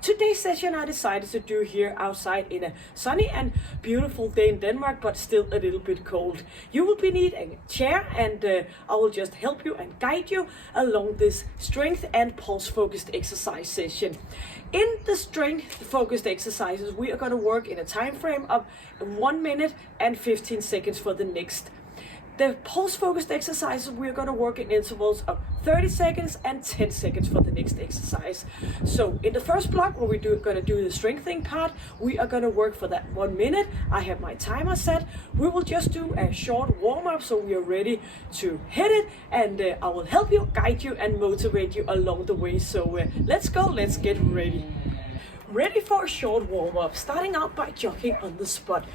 Today's session I decided to do here outside in a sunny and beautiful day in Denmark, but still a little bit cold. You will be needing a chair, and I will just help you and guide you along this strength and pulse focused exercise session. In the strength focused exercises, we are going to work in a time frame of 1 minute and 15 seconds for the next. The pulse focused exercises, we're going to work in intervals of 30 seconds and 10 seconds for the next exercise. So in the first block where we're going to do the strengthening part, we are going to work for that 1 minute. I have my timer set. We will just do a short warm up so we are ready to hit it, and I will help you, guide you and motivate you along the way. So let's go, let's get ready. Ready for a short warm up, starting out by jogging on the spot.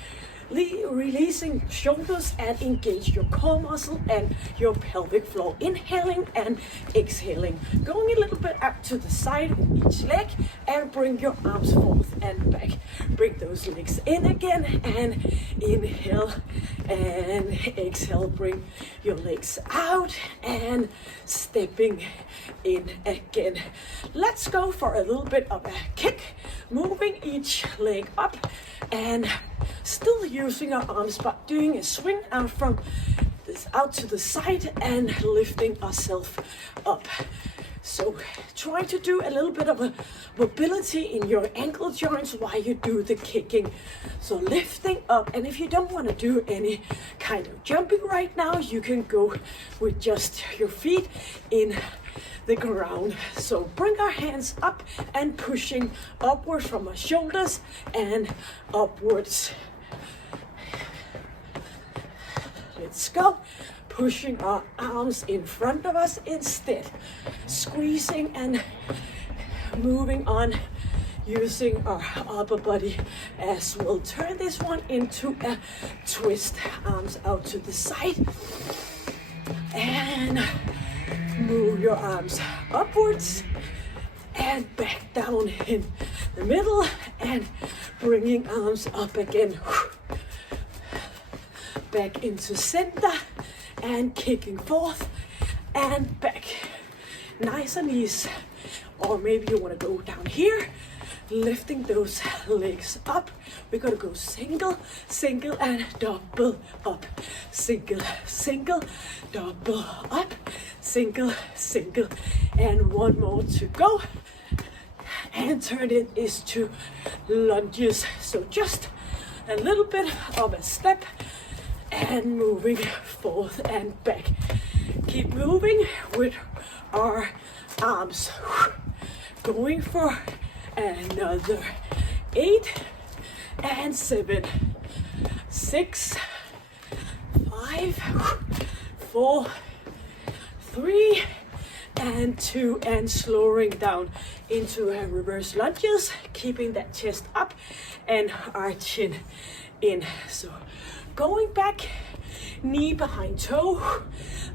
Releasing shoulders and engage your core muscle and your pelvic floor. Inhaling and exhaling. Going a little bit up to the side with each leg and bring your arms forth and back. Bring those legs in again and inhale and exhale. Bring your legs out and stepping in again. Let's go for a little bit of a kick. Moving each leg up and still using our arms, but doing a swing out from this out to the side and lifting ourselves up. So try to do a little bit of a mobility in your ankle joints while you do the kicking. So lifting up, and if you don't want to do any kind of jumping right now, you can go with just your feet in the ground. So bring our hands up and pushing upwards from our shoulders and upwards. Let's go. Pushing our arms in front of us instead. Squeezing and moving on using our upper body as we'll turn this one into a twist. Arms out to the side and move your arms upwards and back down in the middle and bringing arms up again. Back into center and kicking forth and back. Nice and easy. Or maybe you want to go down here, lifting those legs up. We're going to go single, single and double up. Single, single, double up. Single, single, and one more to go. And turn it is to lunges. So just a little bit of a step and moving forth and back. Keep moving with our arms. Going for another 8 and 7, 6, 5, 4, 3 and 2, and slowing down into a reverse lunges, keeping that chest up and our chin in. So going back, knee behind toe,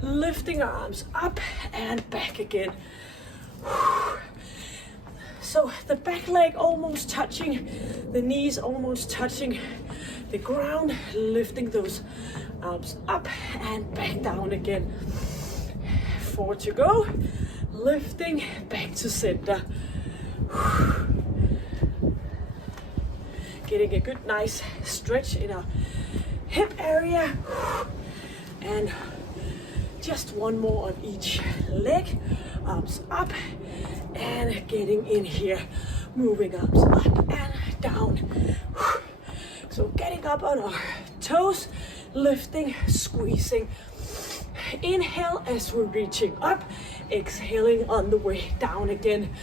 lifting our arms up and back again. So the back leg almost touching, the knees almost touching the ground, lifting those arms up and back down again. 4 to go, lifting back to center. Getting a good nice stretch in our hip area, and just one more on each leg. Arms up and getting in here, moving arms up and down. So getting up on our toes, lifting, squeezing. Inhale as we're reaching up, exhaling on the way down again.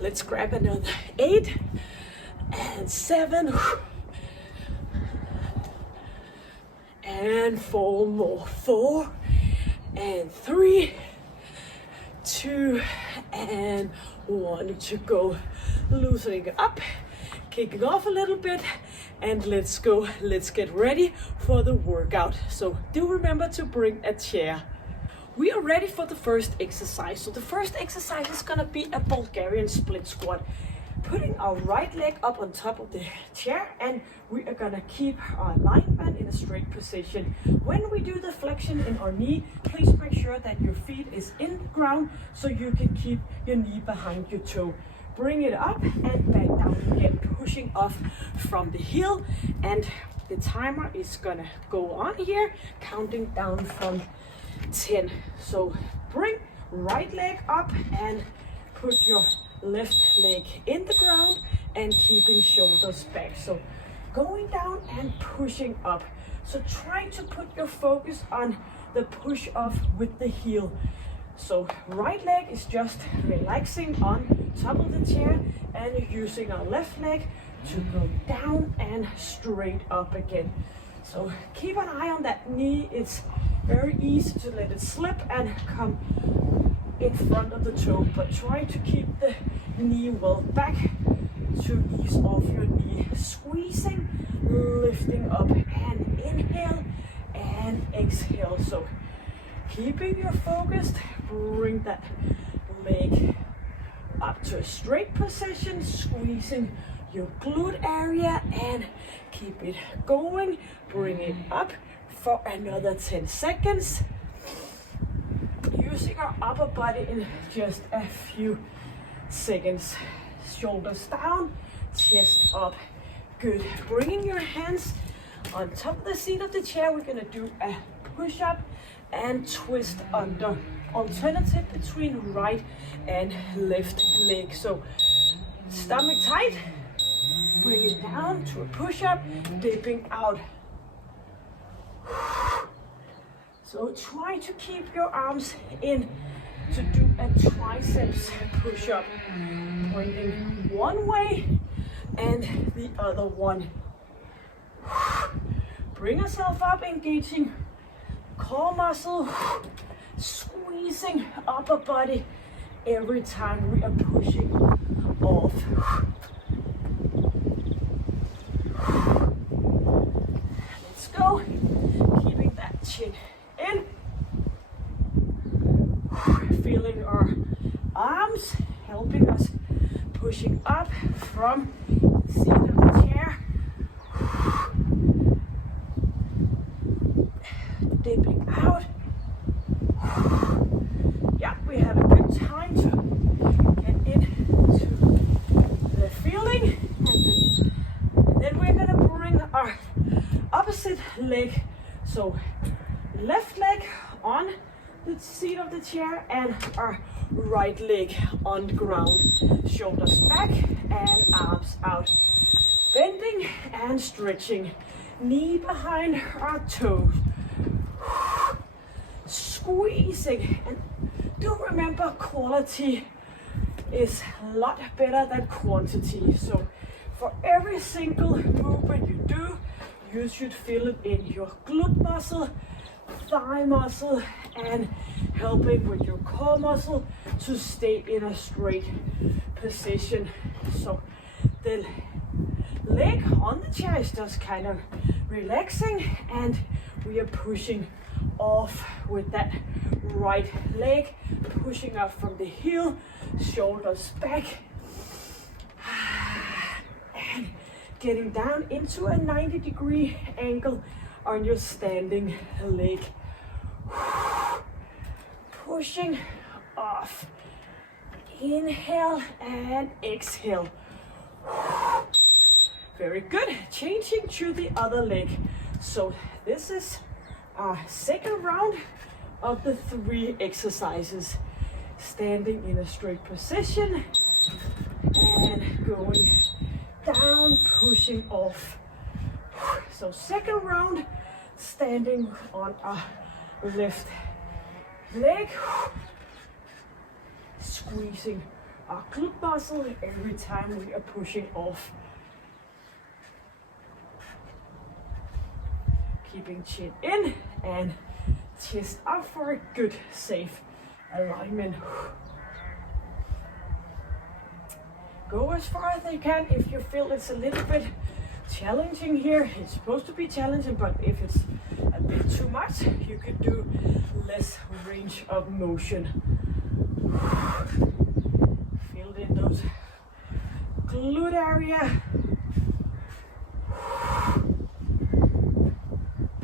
Let's grab another 8 and 7 and 4 more. 4 and 3, 2 and 1 to go. Loosening up, kicking off a little bit, and let's go. Let's get ready for the workout. So do remember to bring a chair. We are ready for the first exercise. So the first exercise is gonna be a Bulgarian split squat. putting our right leg up on top of the chair, and we are gonna keep our alignment in a straight position. When we do the flexion in our knee, please make sure that your feet is in the ground so you can keep your knee behind your toe. Bring it up and back down again, pushing off from the heel, and the timer is gonna go on here, counting down from 10. So bring right leg up and put your left leg in the ground and keeping shoulders back. So going down and pushing up. So try to put your focus on the push off with the heel. So right leg is just relaxing on top of the chair and using our left leg to go down and straight up again. So keep an eye on that knee. It's very easy to let it slip and come in front of the toe, but try to keep the knee well back to ease off your knee. Squeezing, lifting up, and inhale and exhale. So keeping your focus, bring that leg up to a straight position, squeezing your glute area and keep it going. Bring it up for another 10 seconds. Using our upper body in just a few seconds. Shoulders down, chest up. Good. Bringing your hands on top of the seat of the chair, we're gonna do a push-up and twist under. Alternative between right and left leg. So stomach tight, bring it down to a push-up, dipping out. So try to keep your arms in to do a triceps push-up, pointing one way and the other one. Bring yourself up, engaging core muscle, squeezing upper body every time we are pushing off. Let's go, keeping that chin in, feeling our arms helping us pushing up from the seat of the chair, dipping out. Yeah, we have a good time to get into the feeling, and then we're gonna bring our opposite leg, so left leg on the seat of the chair and our right leg on the ground. Shoulders back and arms out. Bending and stretching. Knee behind our toes. Squeezing. And do remember, quality is a lot better than quantity. So for every single movement you do, you should feel it in your glute muscle, thigh muscle, and helping with your core muscle to stay in a straight position. So the leg on the chair is just kind of relaxing, and we are pushing off with that right leg, pushing up from the heel, shoulders back, and getting down into a 90-degree angle on your standing leg. Pushing off. Inhale and exhale. Very good. Changing to the other leg. So this is our second round of the 3 exercises. Standing in a straight position and going down, pushing off. So second round, standing on our left leg, squeezing our glute muscle every time we are pushing off. Keeping chin in and chest up for a good, safe alignment. Go as far as you can. If you feel it's a little bit challenging here, it's supposed to be challenging, but if it's a bit too much, you could do less range of motion. Feel in those area.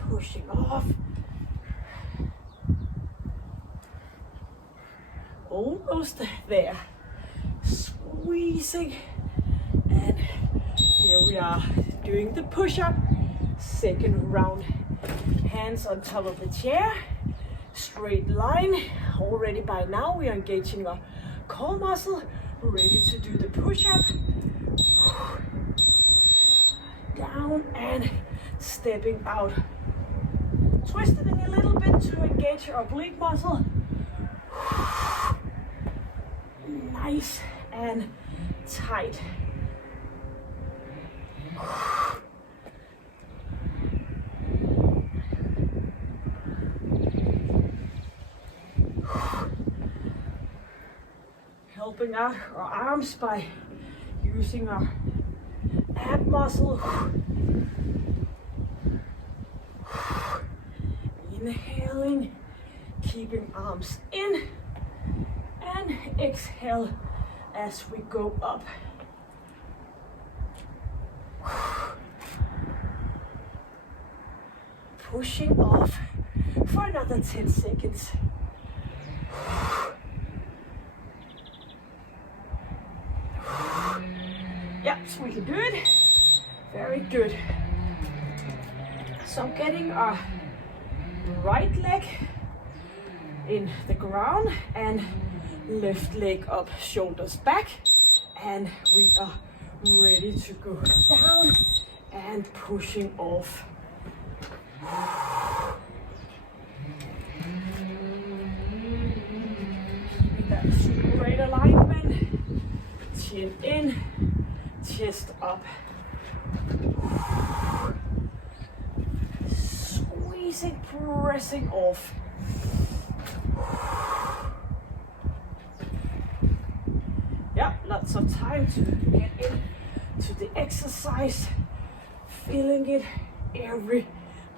Pushing off. Almost there. Squeezing. And here we are doing the push-up. Second round. Hands on top of the chair. Straight line. Already by now we are engaging our core muscle. Ready to do the push-up. Down and stepping out. Twisting a little bit to engage your oblique muscle. Nice and tight. Helping out our arms by using our ab muscle. Inhaling, keeping arms in, and exhale as we go up. Pushing off for another 10 seconds. Yep, so we can do it. Very good. So getting our right leg in the ground and left leg up, shoulders back, and we are ready to go down and pushing off. Keeping that straight alignment, chin in, chest up. Squeezing, pressing off. Yeah, lots of time to get into the exercise, feeling it every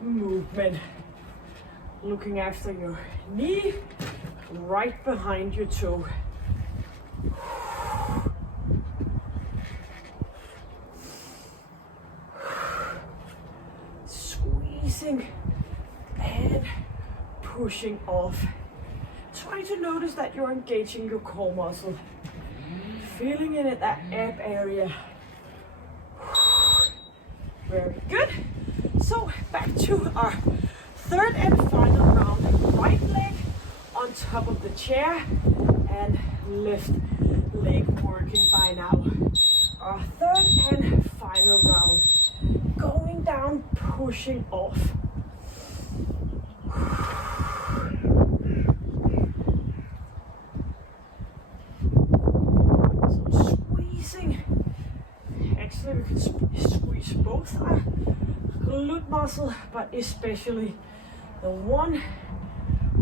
movement. Looking after your knee, right behind your toe. Squeezing and pushing off. Try to notice that you're engaging your core muscle. Feeling it at that ab area. Very good. So back to our third and final round. Right leg on top of the chair and left leg working by now. Our third and final round. Going down, pushing off. So squeezing. Actually, we can squeeze both our glute muscle, but especially the one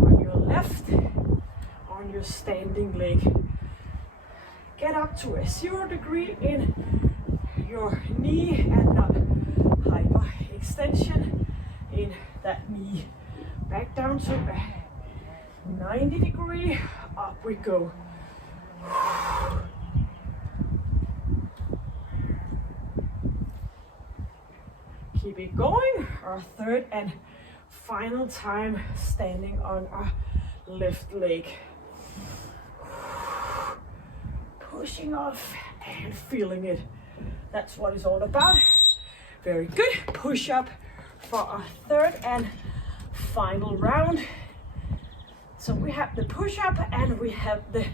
on your left, on your standing leg. Get up to a 0 degree in your knee and not hyperextension in that knee. Back down to a 90 degree, up we go. Keep it going. Our third and final time standing on our left leg. Pushing off and feeling it. That's what it's all about. Very good. Push up for our third and final round. So we have the push up and we have the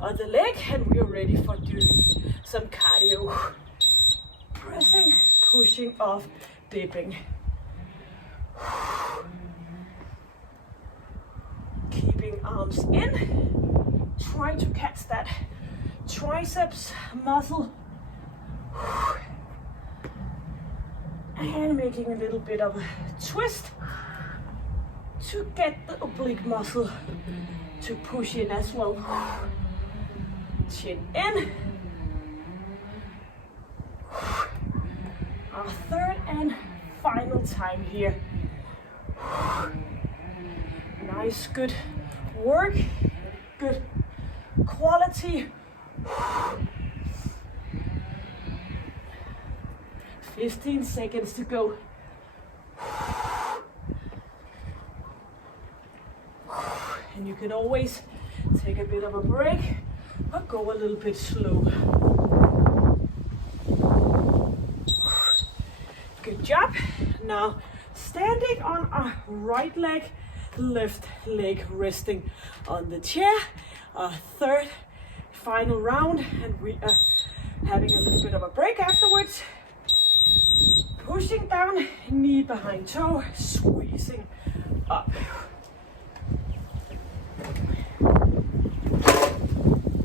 other leg, and we are ready for doing some cardio. Pressing, pushing off, dipping. Keeping arms in. Try to catch that triceps muscle. And making a little bit of a twist to get the oblique muscle to push in as well. Chin in. Our third and final time here. Nice, good work, good quality. 15 seconds to go. And you can always take a bit of a break or go a little bit slow. Good job. Now standing on our right leg, left leg resting on the chair. Our third final round, and we are having a little bit of a break afterwards. Pushing down, knee behind toe, squeezing up.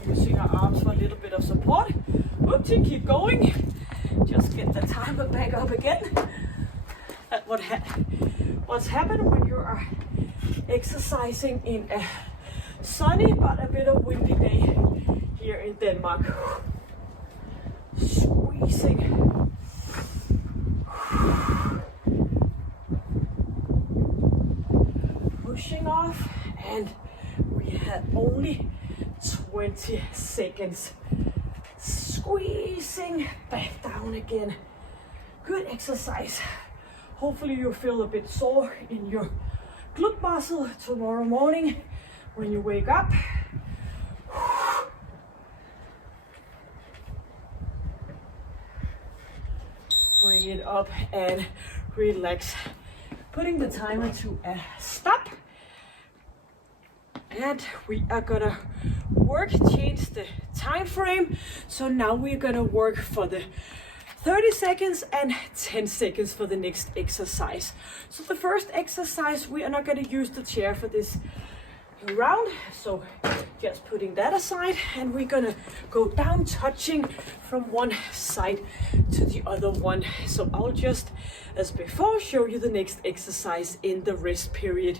Using our arms for a little bit of support. Oopsie, keep going. Just get the timer back up again. What's happened when you are exercising in a sunny but a bit of windy day here in Denmark. Squeezing. Pushing off, and we have only 20 seconds. Squeezing back down again. Good exercise. Hopefully you feel a bit sore in your glute muscle tomorrow morning when you wake up. Bring it up and relax. Putting the timer to a stop. And we are gonna change the time frame. So now we're gonna work for the 30 seconds and 10 seconds for the next exercise. So the first exercise, we are not gonna use the chair for this round. So just putting that aside, and we're gonna go down, touching from one side to the other one. So I'll just, as before, show you the next exercise in the rest period.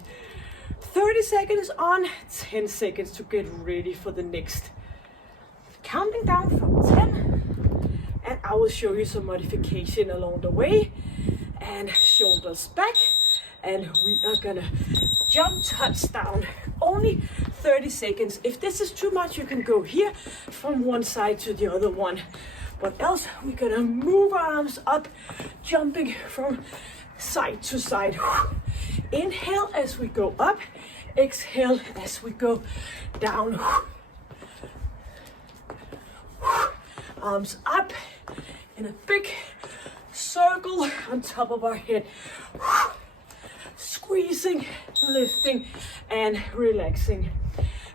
30 seconds on, 10 seconds to get ready for the next. Counting down from 10, and I will show you some modification along the way. And shoulders back, and we are gonna jump, touch down. Only 30 seconds. If this is too much, you can go here from one side to the other one. But else, we're gonna move our arms up, jumping from side to side. Inhale as we go up, exhale as we go down. Arms up in a big circle on top of our head. Squeezing, lifting, and relaxing.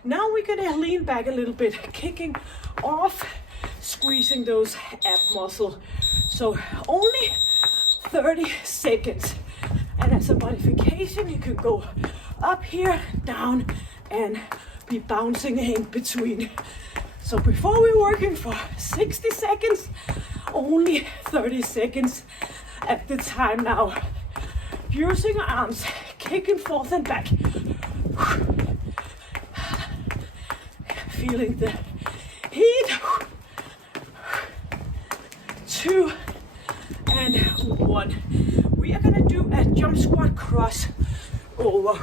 Now we're gonna lean back a little bit, kicking off, squeezing those ab muscles. So only 30 seconds. And as a modification, you can go up here, down, and be bouncing in between. So before we're working for 60 seconds, only 30 seconds at the time now. Using our arms, kicking forth and back. Feeling the heat. 2 and 1. We are gonna do a jump squat cross over.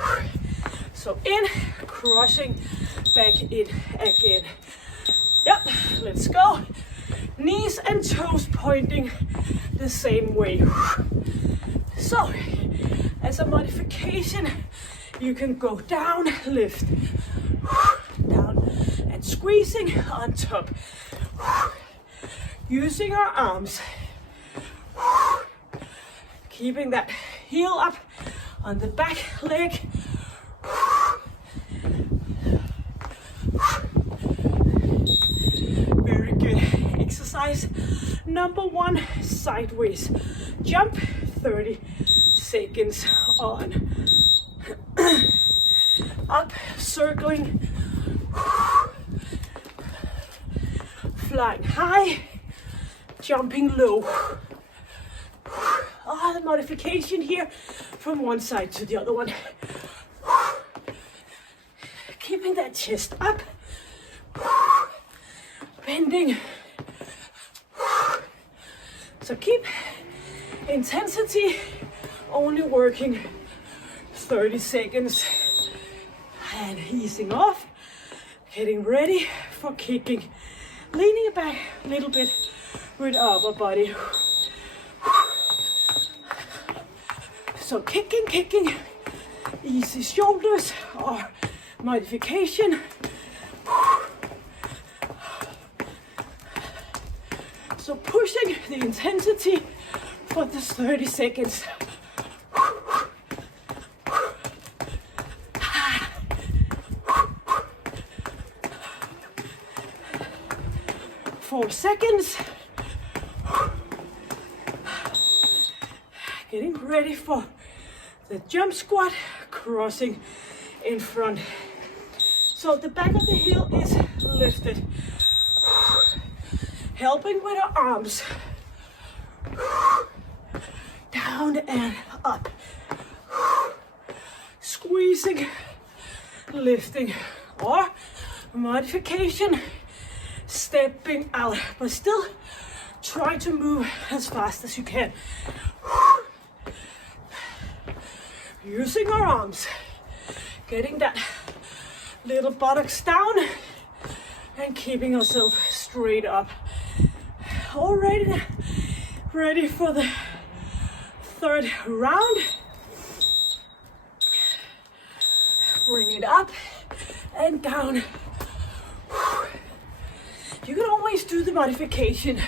So in, crossing, back in again. Yep, let's go. Knees and toes pointing the same way. So, as a modification, you can go down, lift, down, and squeezing on top. Using our arms. Keeping that heel up on the back leg. Very good exercise. Number 1, sideways jump, 30 seconds on. Up, circling, flying high, jumping low. The modification here from one side to the other one. Keeping that chest up, bending. So keep intensity only working 30 seconds and easing off, getting ready for kicking, leaning back a little bit with our upper body. So kicking, easy shoulders or modification. So pushing the intensity for the 30 seconds. 4 seconds. Getting ready for the jump squat, crossing in front. So the back of the heel is lifted. Helping with our arms. Down and up. Squeezing, lifting, or modification, stepping out, but still try to move as fast as you can. Using our arms, getting that little buttocks down and keeping ourselves straight up. All ready for the third round. Bring it up and down. You can always do the modification,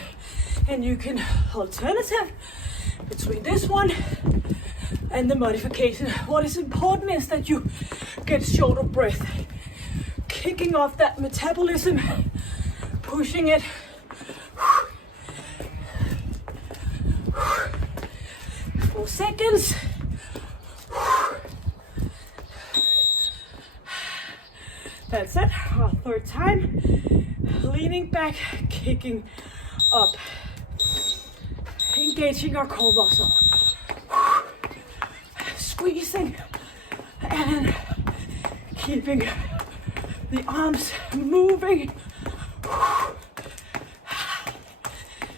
and you can alternative between this one and the modification. What is important is that you get shoulder breath, kicking off that metabolism, pushing it. 4 seconds. That's it, our third time. Leaning back, kicking up. Engaging our core muscle. Squeezing and keeping the arms moving.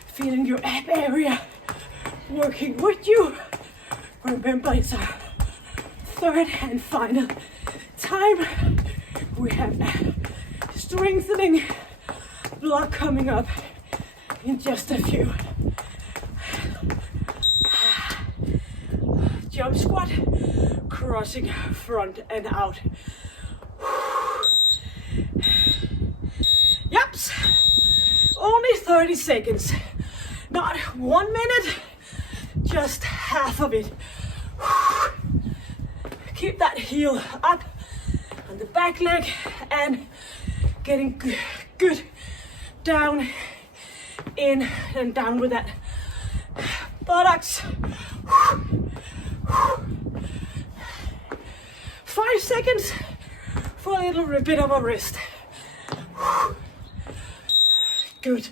Feeling your ab area working with you. Remember, it's our third and final time. We have a strengthening block coming up in just a few. Jump squat, crossing front and out. Yep, only 30 seconds, not 1 minute, just half of it. Keep that heel up on the back leg and getting good down, in and down with that buttocks. 5 seconds for a little bit of a rest. Good.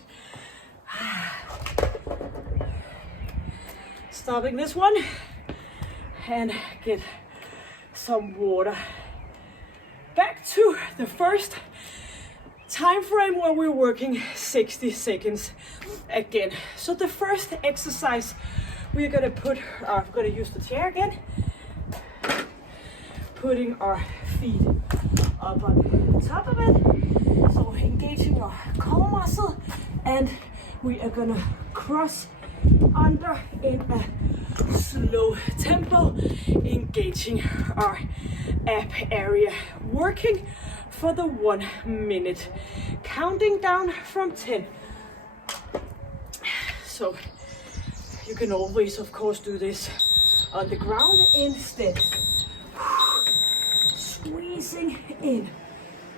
Stopping this one and get some water. Back to the first time frame where we're working 60 seconds again. So the first exercise we're gonna use the chair again, putting our feet up on top of it. So engaging our core muscle, and we are gonna cross under in a slow tempo, engaging our ab area, working for the 1 minute, counting down from 10. So you can always, of course, do this on the ground instead. Squeezing in,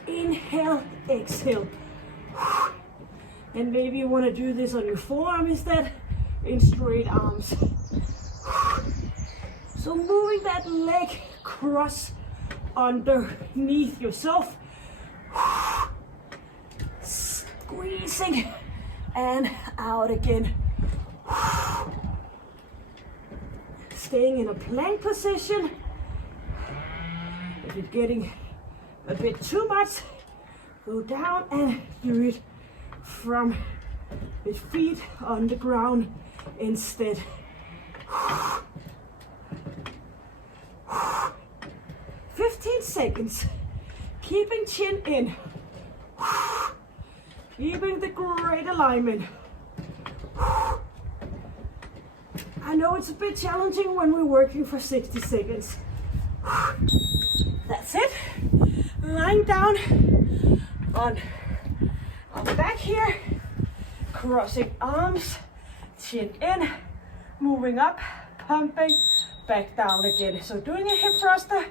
inhale, exhale. And maybe you want to do this on your forearm instead, in straight arms. So moving that leg cross underneath yourself. Squeezing and out again. Staying in a plank position. If you're getting a bit too much, go down and do it from the feet on the ground instead. 15 seconds. Keeping chin in. Keeping the great alignment. I know it's a bit challenging when we're working for 60 seconds. That's it. Lying down on the back here, crossing arms, chin in, moving up, pumping, back down again. So doing a hip thruster,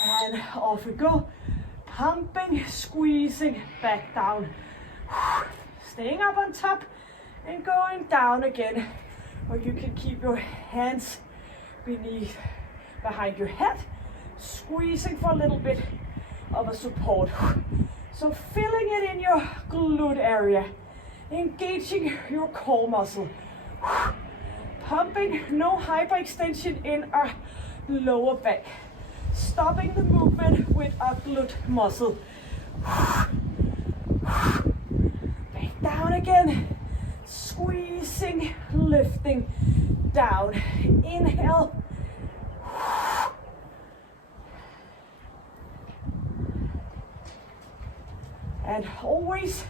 and off we go. Pumping, squeezing, back down. Staying up on top and going down again. Or you can keep your hands behind your head, squeezing for a little bit of a support. So filling it in your glute area, engaging your core muscle. Pumping, no hyperextension in our lower back. Stopping the movement with our glute muscle. Back down again. Squeezing, lifting, down. Inhale. And always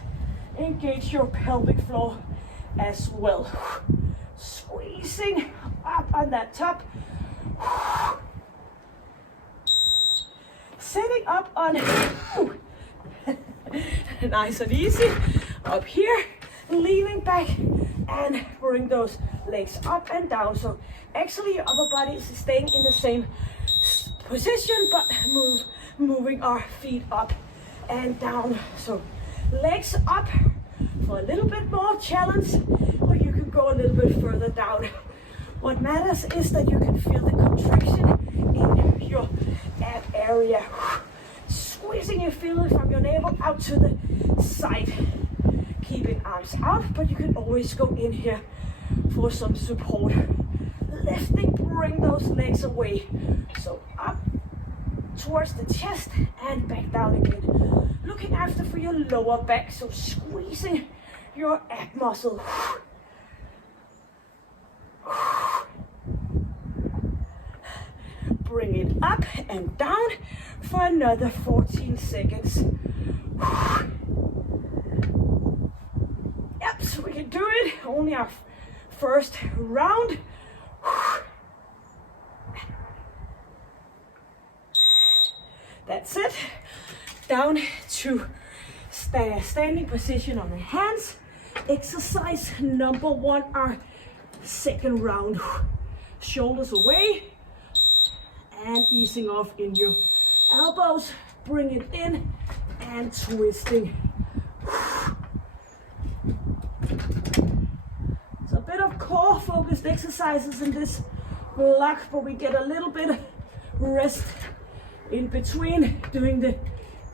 engage your pelvic floor as well. Squeezing up on that top. Sitting up on, nice and easy, up here, leaning back and bring those legs up and down. So actually your upper body is staying in the same position, but moving our feet up and down. So legs up for a little bit more challenge, or you can go a little bit further down. What matters is that you can feel the contraction in your ab area. Squeezing and feeling from your navel out to the side. Keeping arms out, but you can always go in here for some support. Lifting, bring those legs away. So up towards the chest and back down again. Looking after for your lower back, so squeezing your ab muscle. Bring it up and down for another 14 seconds. Yep, so we can do it. Only our first round. That's it. Down to standing position on the hands. Exercise number 1, our second round. Shoulders away and easing off in your elbows. Bring it in and twisting. So a bit of core focused exercises in this block, but we get a little bit of rest in between doing the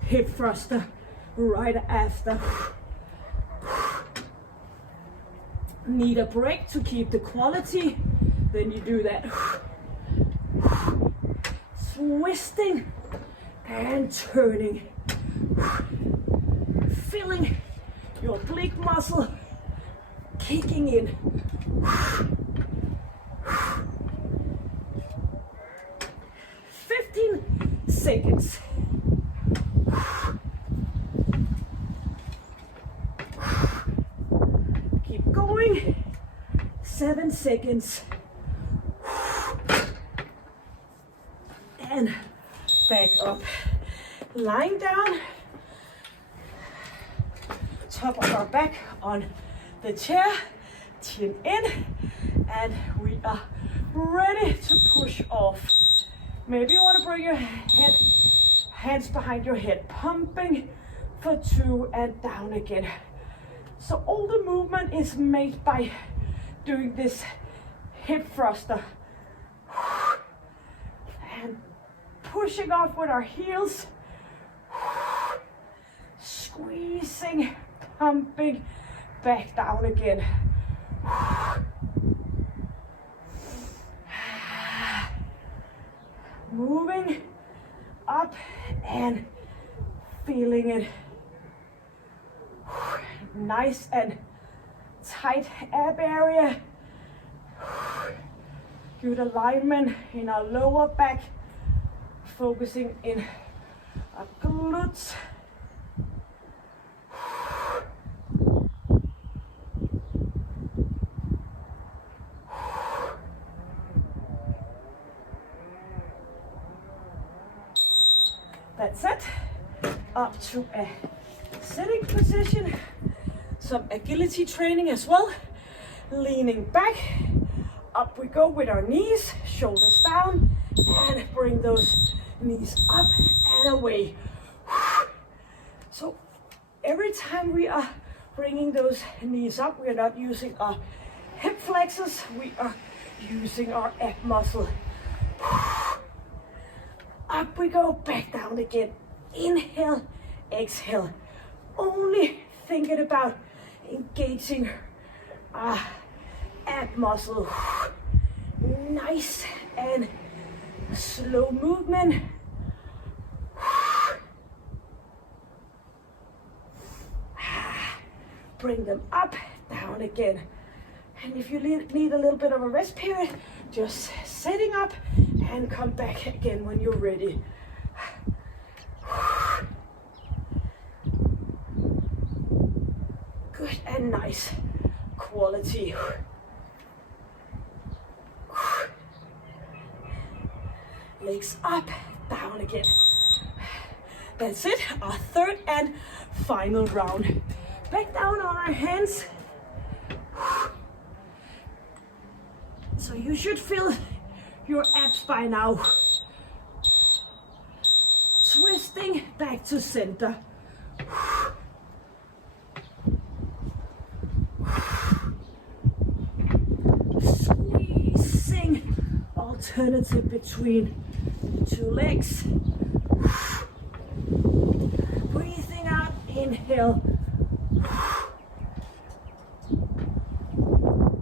hip thruster right after. Need a break to keep the quality, then you do that. Twisting and turning. Feeling your oblique muscle kicking in. 15 seconds. Keep going. 7 seconds. And back up. Lying down. Top of our back on the chair. Chin in. And we are ready to push off. Maybe you want to bring your hands behind your head, pumping for 2 and down again. So all the movement is made by doing this hip thruster. And pushing off with our heels. Squeezing, pumping, back down again. Moving up and feeling it. Nice and tight ab area. Good alignment in our lower back. Focusing in our glutes. That's it. Up to a sitting position. Some agility training as well. Leaning back. Up we go with our knees, shoulders down, and bring those knees up and away. So every time we are bringing those knees up, we are not using our hip flexors, we are using our ab muscle. Up we go, back down again. Inhale, exhale. Only thinking about engaging our ab muscle. Nice and slow movement. Bring them up, down again. And if you need a little bit of a rest period, just sitting up and come back again when you're ready. Good and nice quality. Legs up, down again. That's it, our third and final round. Back down on our hands. So you should feel your abs by now. Twisting back to center. Squeezing, alternative between the two legs. Breathing out, inhale.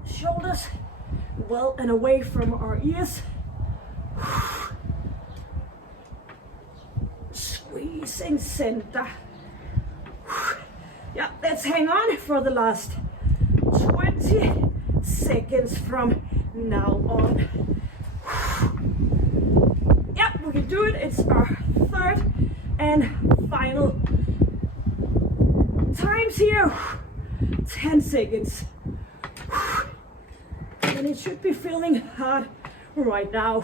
Shoulders well and away from our ears. Squeezing center. Yeah, let's hang on for the last 20 seconds from now on. Yeah, we can do it. It's our third and final times here. 10 seconds. And it should be feeling hard right now.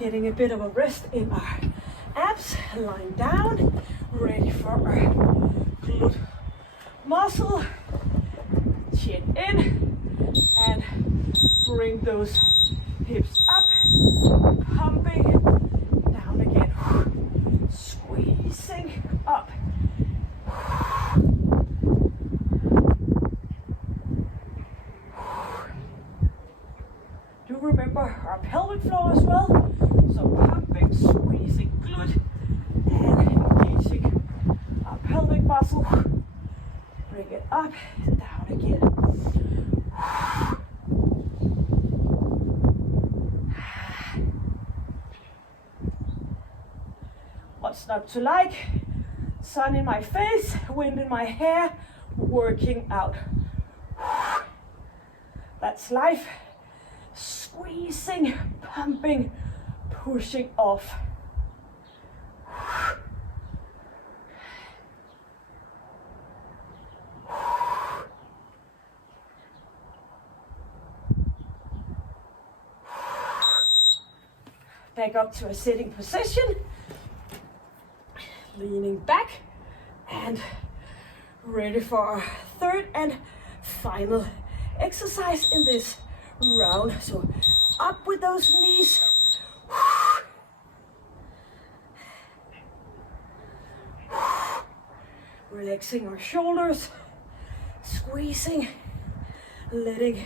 Getting a bit of a rest in our abs, lying down, ready for our glute muscle. Chin in and bring those hips up, pumping, down again, squeezing up. Do remember our pelvic floor as well. So pumping, squeezing glute, and engaging our pelvic muscle. Bring it up, down again. What's not to like? Sun in my face, wind in my hair, working out. That's life. Squeezing, pumping, pushing off. Back up to a sitting position. Leaning back and ready for our third and final exercise in this round. So up with those knees. Relaxing our shoulders, squeezing, letting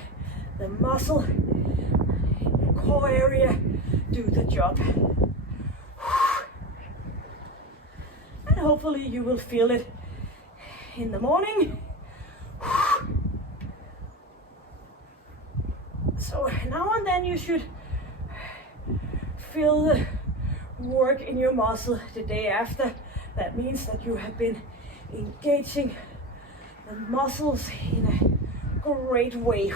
the muscle in the core area do the job. And hopefully you will feel it in the morning. So now and then you should feel the work in your muscle the day after. That means that you have been engaging the muscles in a great way.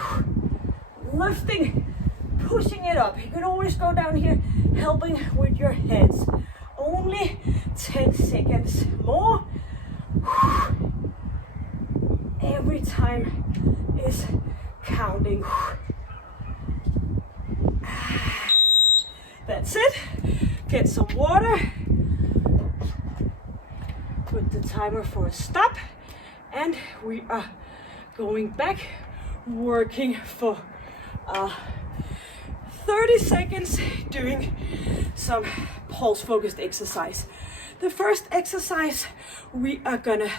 Lifting, pushing it up. You can always go down here helping with your hands. Only 10 seconds more. Every time is counting. the timer for a stop, and we are going back, working for 30 seconds, doing some pulse focused exercise. The first exercise, we are gonna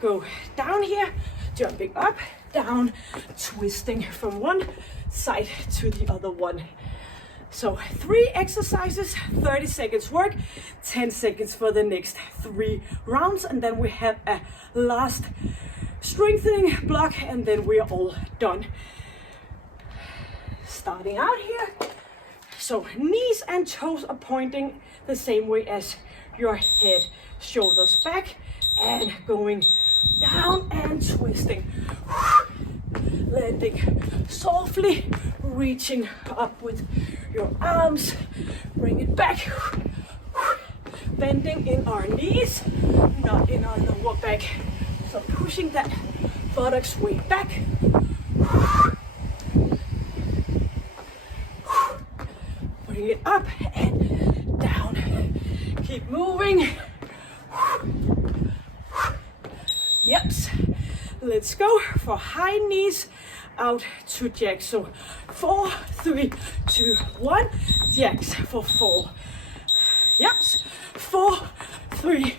go down here, jumping up, down, twisting from one side to the other one. So 3 exercises, 30 seconds work, 10 seconds for the next 3 rounds, and then we have a last strengthening block, and then we are all done. Starting out here, so knees and toes are pointing the same way as your head, shoulders back, and going down and twisting. Landing softly, reaching up with your arms, bring it back, bending in our knees, not in our lower back. So pushing that buttocks way back. Bring it up and down. Keep moving. Yep. Let's go for high knees out to jacks. So 4, 3, 2, 1. Jacks for 4. Yep. 4, 3,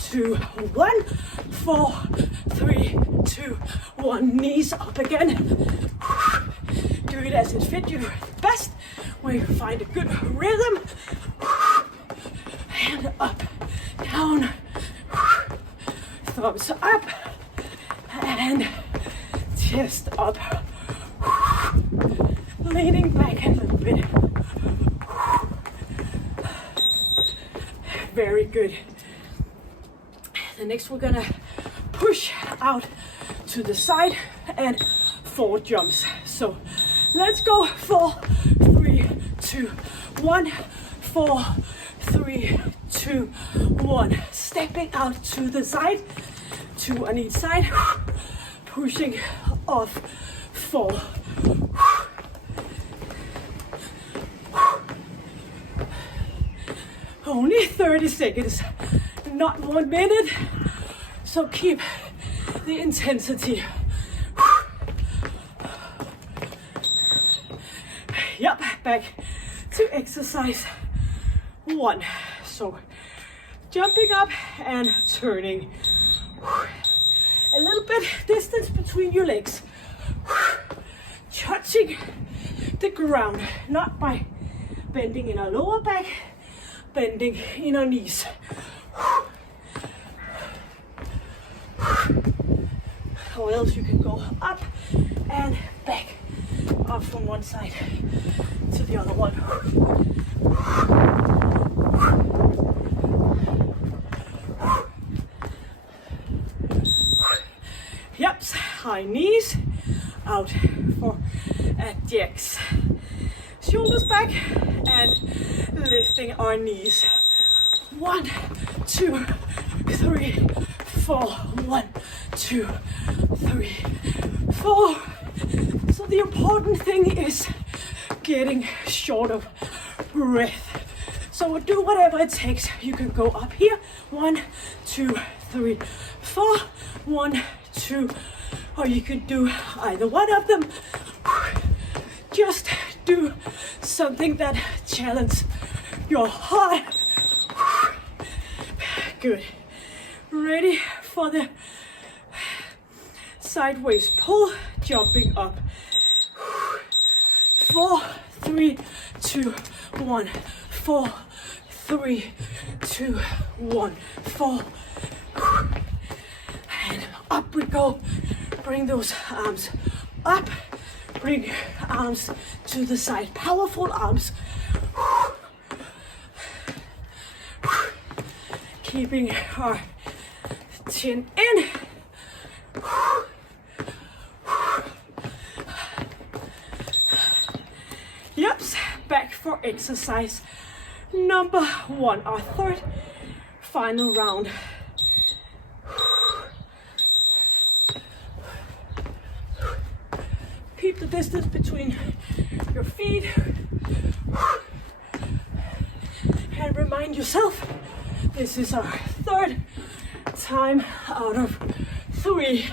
2, 1. 4, 3, 2, 1. Knees up again. Do it as it fits you best, where you find a good rhythm. And up, down, thumbs up, and chest up. Leaning back a little bit. Very good. The next we're gonna push out to the side and 4 jumps. So let's go. 4, 3, 2, 1. 4, 3, 2, 1. Stepping out to the side, 2 on each side. Pushing off 4. Only 30 seconds, not 1 minute. So keep the intensity. Yep, back to exercise 1. So jumping up and turning. A little bit distance between your legs. Touching the ground, not by bending in our lower back, bending in our knees. Or else you can go up and back, up from one side to the other one. Yep, high knees, out for jacks. Shoulders back and lifting our knees. 1, 2, 3, 4. 1, 2, 3, 4. So the important thing is getting short of breath. So do whatever it takes. You can go up here. 1, 2, 3, 4. 1, 2, or you can do either one of them. Just do something that challenges your heart. Good. Ready for the sideways pull, jumping up. 4, 3, 2, 1. 4, 3, 2, 1. 4. And up we go. Bring those arms up. Bring arms to the side. Powerful arms. Keeping our chin in. Yep, back for exercise number 1, our third final round. Keep the distance between your feet and remind yourself this is our third time out of 3.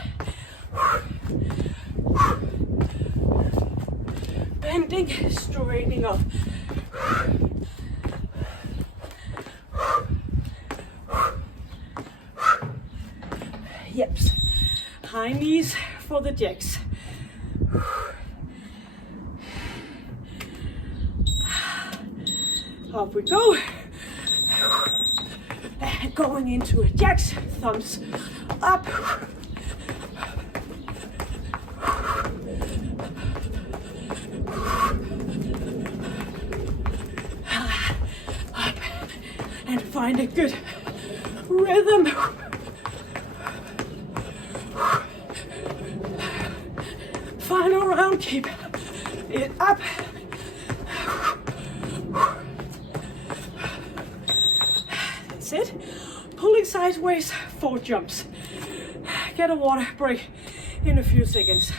Bending, straightening up. Yep. High knees for the jacks. Up we go. Going into a jacks, thumbs up. Up and find a good rhythm. Final round, keep it up. That's it. Pulling sideways, 4 jumps. Get a water break in a few seconds.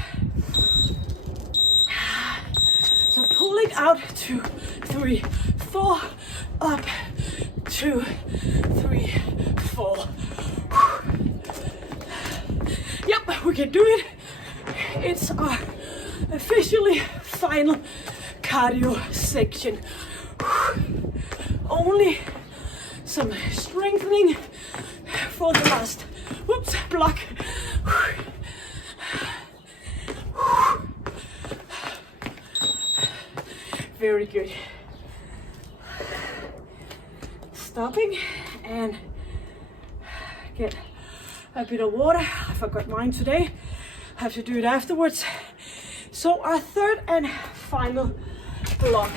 So pulling out, 2, 3, 4, up, 2, 3, 4. Yep, we can do it. It's our officially final cardio section. Only some strengthening for the last, block. Very good. Stopping and get a bit of water. I forgot mine today. Have to do it afterwards. So our third and final block.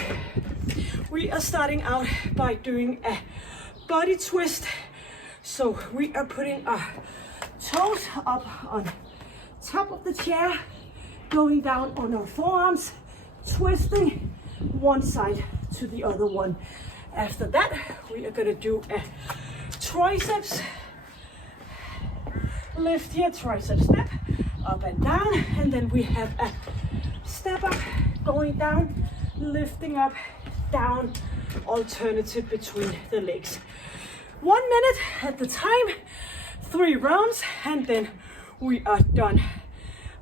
We are starting out by doing a body twist. So we are putting our toes up on top of the chair, going down on our forearms, twisting one side to the other one. After that, we are going to do a triceps lift here, tricep step, up and down, and then we have a step up, going down, lifting up, down, alternative between the legs. 1 minute at the time, 3 rounds, and then we are done.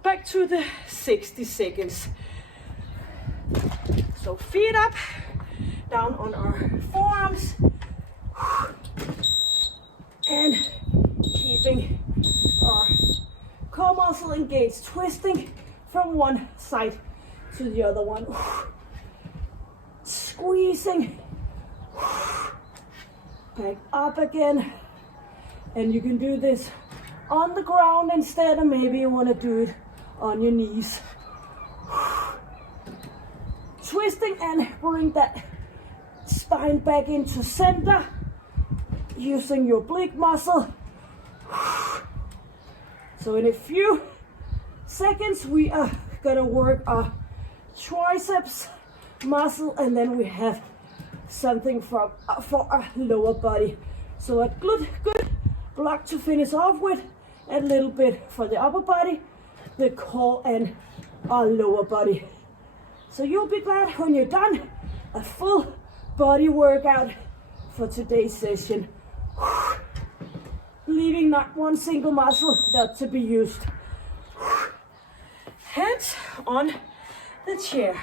Back to the 60 seconds. So feet up, down on our forearms, and keeping our core muscle engaged, twisting from one side to the other one. Squeezing, back up again, and you can do this on the ground instead, or maybe you want to do it on your knees. Twisting and bring that spine back into center, using your oblique muscle. So in a few seconds we are gonna work our triceps muscle, and then we have something for our lower body. So a good block to finish off with, a little bit for the upper body, the core and our lower body. So you'll be glad when you're done. A full body workout for today's session. Leaving not one single muscle not to be used. Hands on the chair.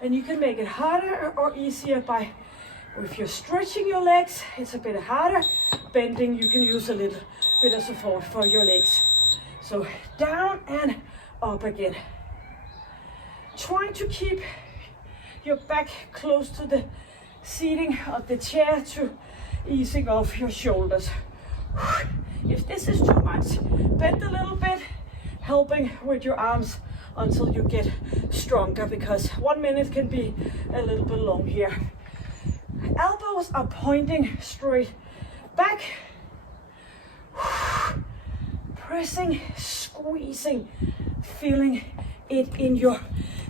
And you can make it harder or easier by, if you're stretching your legs, it's a bit harder. Bending, you can use a little bit of support for your legs. So down and up again. Trying to keep your back close to the seating of the chair to easing off your shoulders. If this is too much, bend a little bit, helping with your arms until you get stronger, because 1 minute can be a little bit long here. Elbows are pointing straight back. Pressing, squeezing, feeling it in your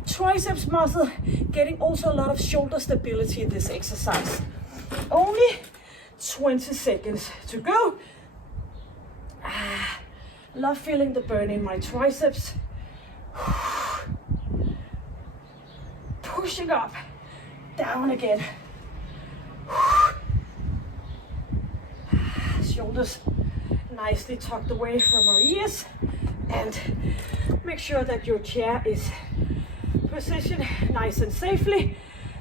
triceps muscle, getting also a lot of shoulder stability in this exercise. Only 20 seconds to go. Love feeling the burn in my triceps. Pushing up, down again. Shoulders nicely tucked away from our ears, and make sure that your chair is positioned nice and safely.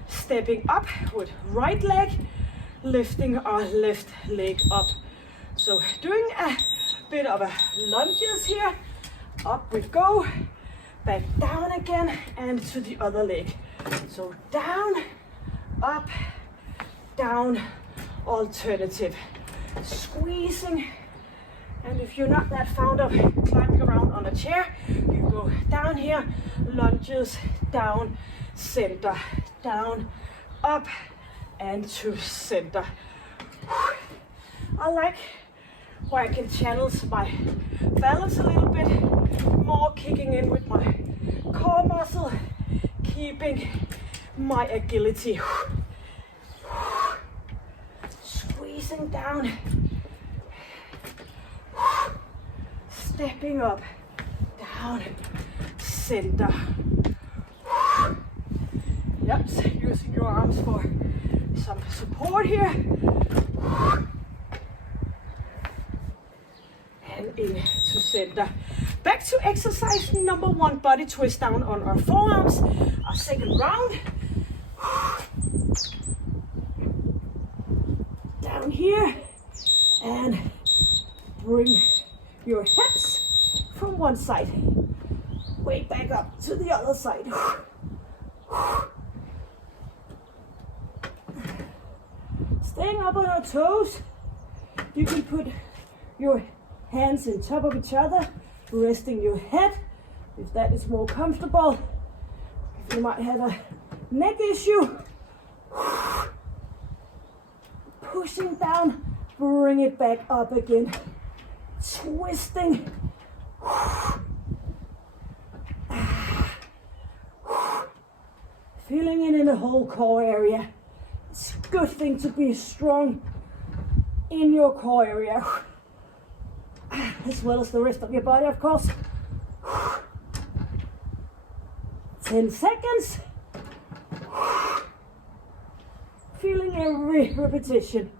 Stepping up with right leg, lifting our left leg up. So doing a bit of a lunges here. Up we go, back down again, and to the other leg. So down, up, down, alternative. Squeezing. And if you're not that fond of climbing around on a chair, you go down here, lunges, down, center, down, up, and to center. I like where I can channel my balance a little bit more, kicking in with my core muscle, keeping my agility. Squeezing down, stepping up, down, center. Yep, so using your arms for some support here. And into center. Back to exercise number 1, body twist down on our forearms. Our second round. Down here. And bring your hips from one side. Way back up to the other side. Staying up on our toes. You can put your hands on top of each other, resting your head if that is more comfortable. If you might have a neck issue, pushing down, bring it back up again, twisting. Feeling it in the whole core area. It's a good thing to be strong in your core area, as well as the rest of your body, of course. 10 seconds. Feeling every repetition.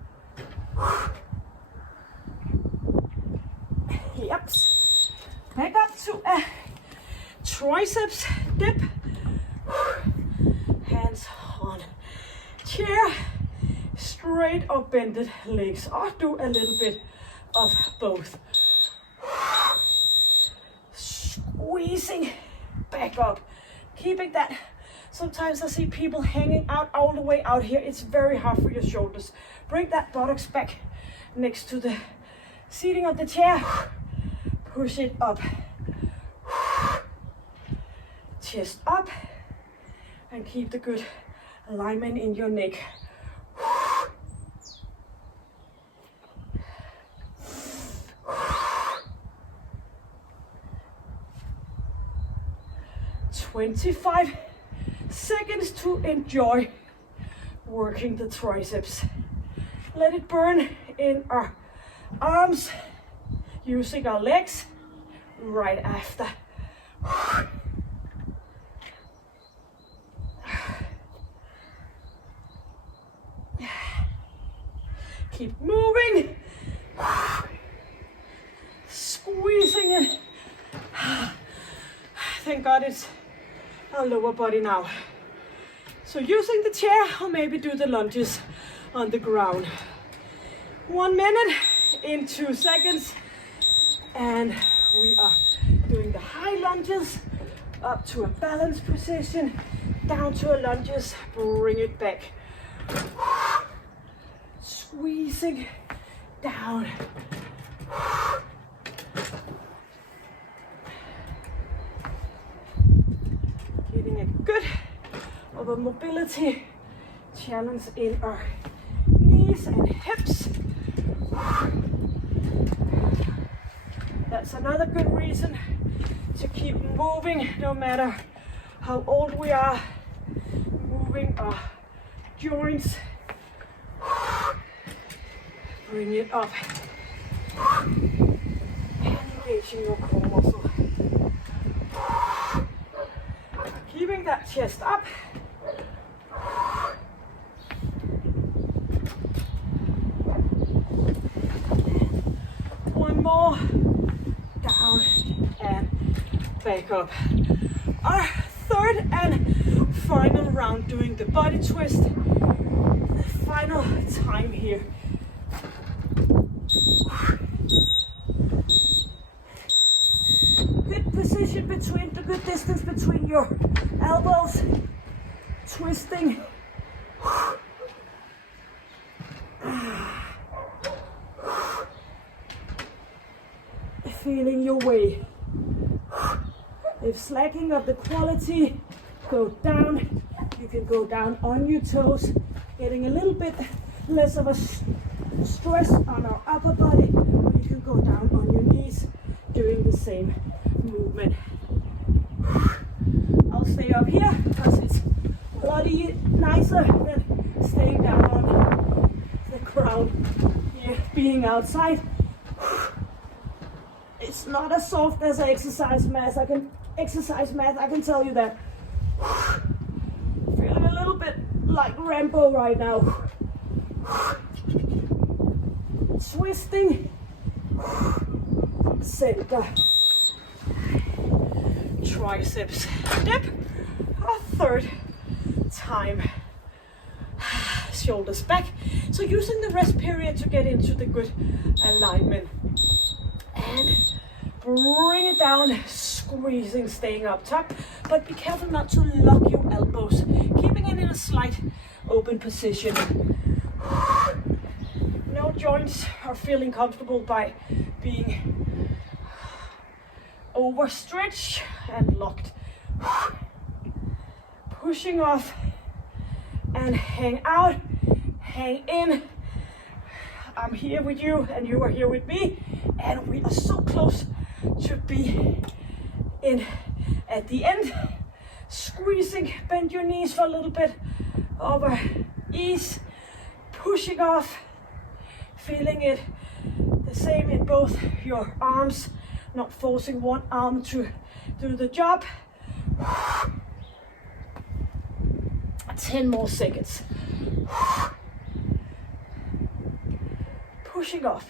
Yep. Back up to a triceps dip. Hands on chair. Straight or bended legs, or do a little bit of both. Squeezing back up, keeping that. Sometimes I see people hanging out all the way out here. It's very hard for your shoulders. Bring that buttocks back next to the seating of the chair. Push it up. Chest up, and keep the good alignment in your neck. 25 seconds to enjoy working the triceps. Let it burn in our arms, using our legs right after. Keep moving, squeezing it. Thank God it's our lower body now. So using the chair, or maybe do the lunges on the ground. 1 minute in 2 seconds. And we are doing the high lunges up to a balanced position, down to a lunges, bring it back. Squeezing down. Getting a good of a mobility challenge in our knees and hips. That's another good reason to keep moving, no matter how old we are. Moving our joints. Bring it up. And engaging your core muscle. Keeping that chest up. One more. back up. Our third and final round doing the body twist. The final time here. Good position between, the good distance between your elbows. Twisting. Feeling your way. If slacking of the quality, go down. You can go down on your toes, getting a little bit less of a stress on our upper body, or you can go down on your knees doing the same movement. I'll stay up here because it's a lot nicer than staying down on the ground. Yeah, being outside, it's not as soft as an exercise mat. I can tell you that. Feeling a little bit like Rambo right now. Twisting. Center. Triceps dip. A third time. Shoulders back. So using the rest period to get into the good alignment. And bring it down, squeezing, staying up top, but be careful not to lock your elbows, keeping it in a slight open position. No joints are feeling comfortable by being overstretched and locked. Pushing off and hang out, hang in. I'm here with you and you are here with me, and we are so close to be in at the end. Squeezing, bend your knees for a little bit, over ease, pushing off, feeling it the same in both your arms, not forcing one arm to do the job. 10 more seconds. Pushing off.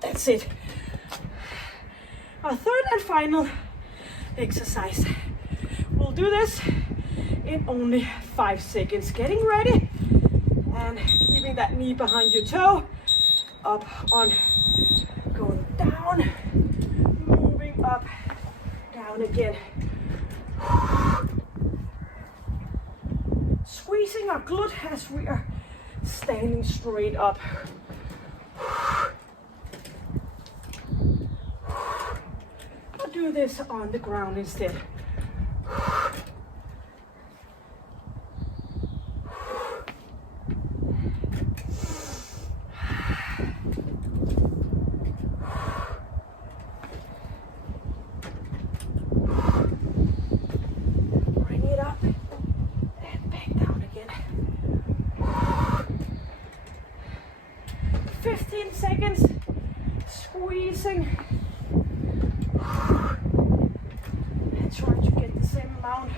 That's it. Our third and final exercise. We'll do this in only 5 seconds. Getting ready and keeping that knee behind your toe. Up on, going down, moving up, down again. Squeezing our glute as we are standing straight up. I'll do this on the ground instead. Bring it up and back down again. 15 seconds, squeezing. And trying to get the same amount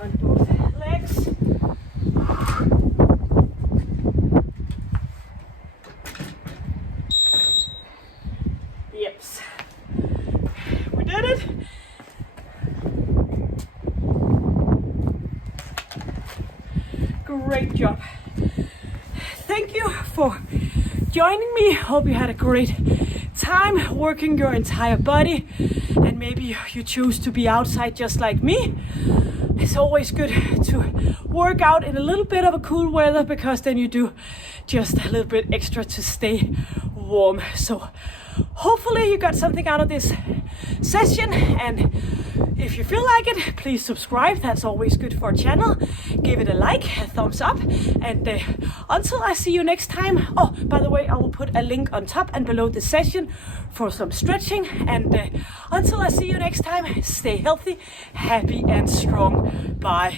on both legs. Yep, we did it. Great job. Thank you for joining me. Hope you had a great time working your entire body, and maybe you choose to be outside just like me. It's always good to work out in a little bit of a cool weather, because then you do just a little bit extra to stay warm. So hopefully you got something out of this session, and if you feel like it, please subscribe. That's always good for our channel. Give it a like, a thumbs up, and until I see you next time. Oh, by the way, I will put a link on top and below the session for some stretching, and until I see you next time, stay healthy, happy and strong. Bye.